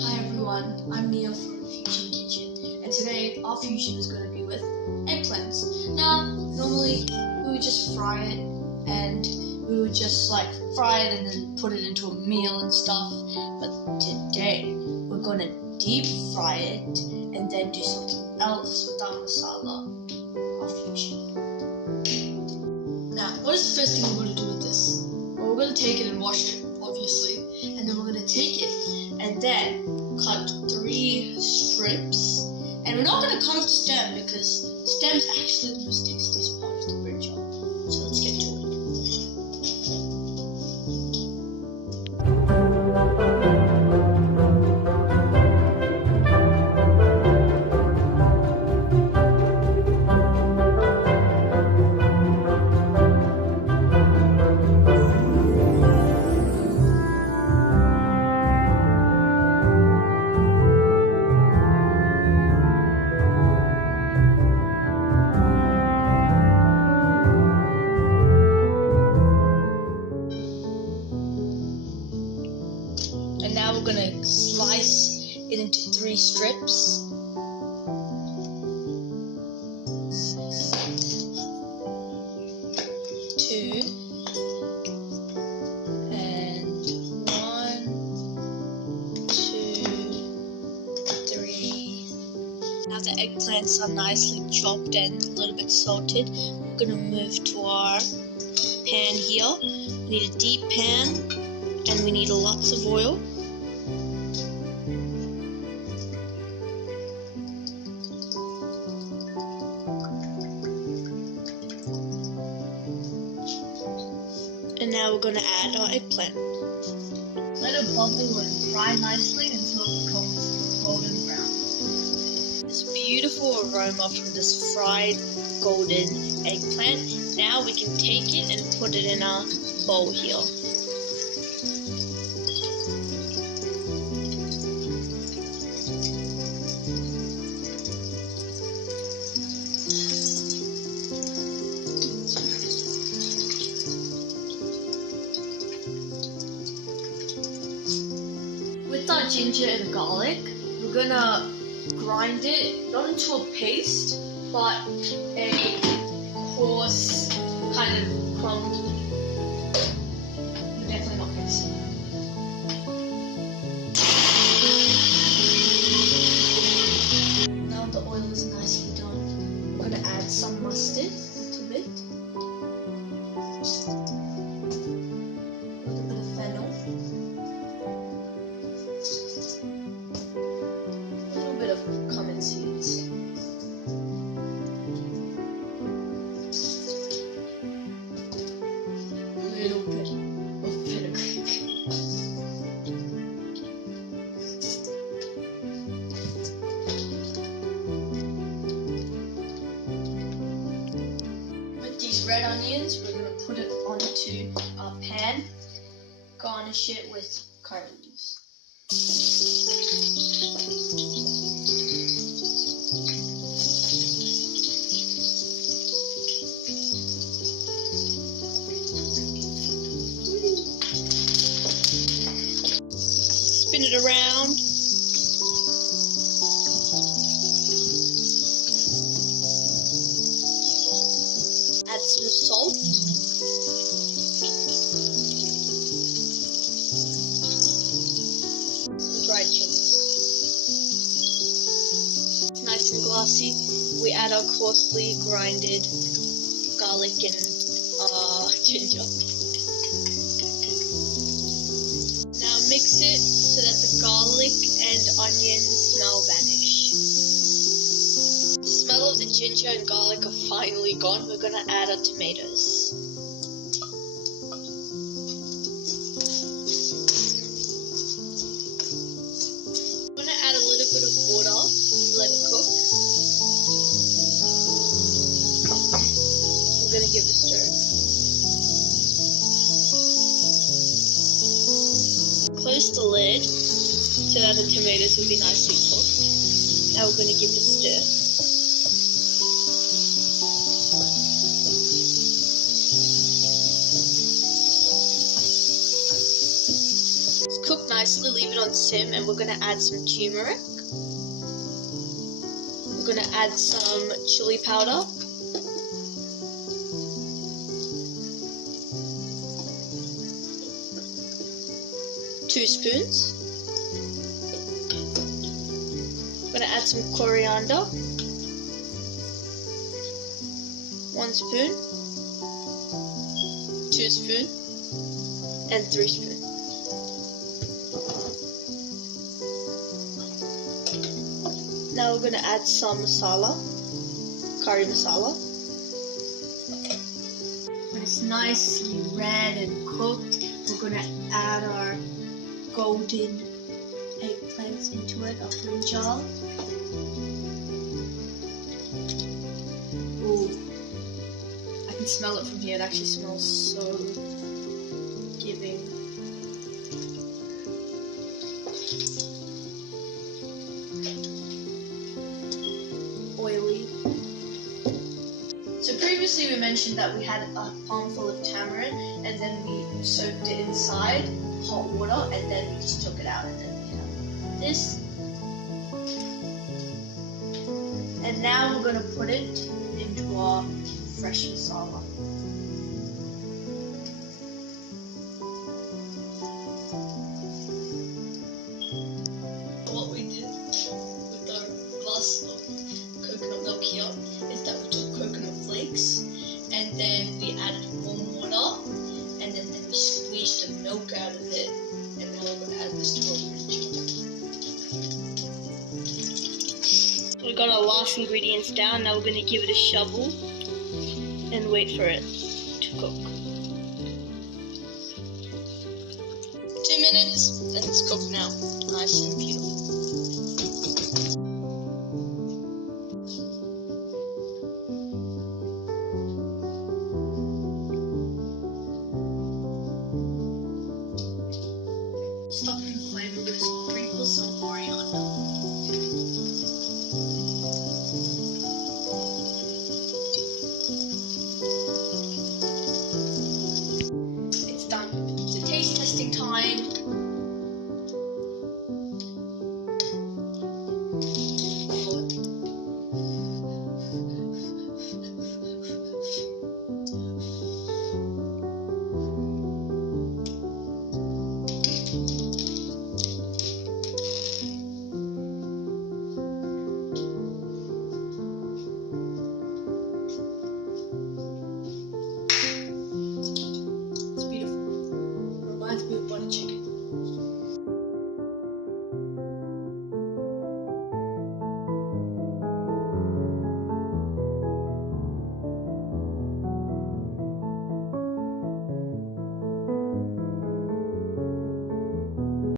Hi everyone, I'm Neil from Fusion Kitchen, and today our fusion is going to be with eggplants. Now, normally we would just fry it, and we would just fry it and then put it into a meal and stuff. But today we're going to deep fry it and then do something else with our masala, our fusion. Now, what is the first thing we're going to do with this? Well, we're going to take it and wash it, obviously, and then we're going to take it and then cut 3 strips. And we're not going to cut off the stem because the stem is actually the most tastiest part of the brinjal. So let's get to it. And now we're going to slice it into 3 strips. Two and 1, 2, 3. Now the eggplants are nicely chopped and a little bit salted. We're going to move to our pan here. We need a deep pan and we need lots of oil. And now we're going to add our eggplant. Let it bubble and fry nicely until it becomes golden brown. This beautiful aroma from this fried golden eggplant. Now we can take it and put it in our bowl here. With our ginger and garlic, we're gonna grind it, not into a paste, but a coarse kind of crumble. Definitely not paste. Now the oil is nicely done. I'm gonna add some mustard, a little bit. A little bit of fennel. Of cumin seeds. A little bit of fenugreek. With these red onions, we're going to put it onto our pan, garnish it with curry leaves. Spin it around. Add some salt. Some dried chilies. It's nice and glossy. We add our coarsely grinded garlic and ginger. Mix it so that the garlic and onion smell vanish. The smell of the ginger and garlic are finally gone. We're going to add our tomatoes. I'm going to add a little bit of water to let it cook. We're going to give it a stir. Close the lid so that the tomatoes will be nicely cooked. Now we're going to give it a stir. It's cooked nicely. nicely, leave it on sim, and we're going to add some turmeric. We're going to add some chili powder. Two spoons. I'm going to add some coriander. 1 spoon, 2 spoon, and 3 spoon. Now we're going to add some masala, curry masala. When it's nicely red and cooked, we're going to add our golden eggplants into it, our brinjal. Ooh, I can smell it from here. It actually smells so giving. Oily. So previously we mentioned that we had a palmful of tamarind, and then we soaked it inside hot water, and then we just took it out, and then we have this. And now we're going to put it into our fresh masala. What we did with our glass of coconut milk here is that we took coconut flakes, and then we added warm water, and then we squeezed the milk out of it, and now we're going to add this to our brinjal. We got our last ingredients down. Now we're going to give it a shovel and wait for it to cook. 2 minutes, and it's cooked now. Nice and beautiful. Stop the flame. We're going to sprinkle some coriander. It's done. So taste testing time. It's beautiful. It reminds me of butter chicken.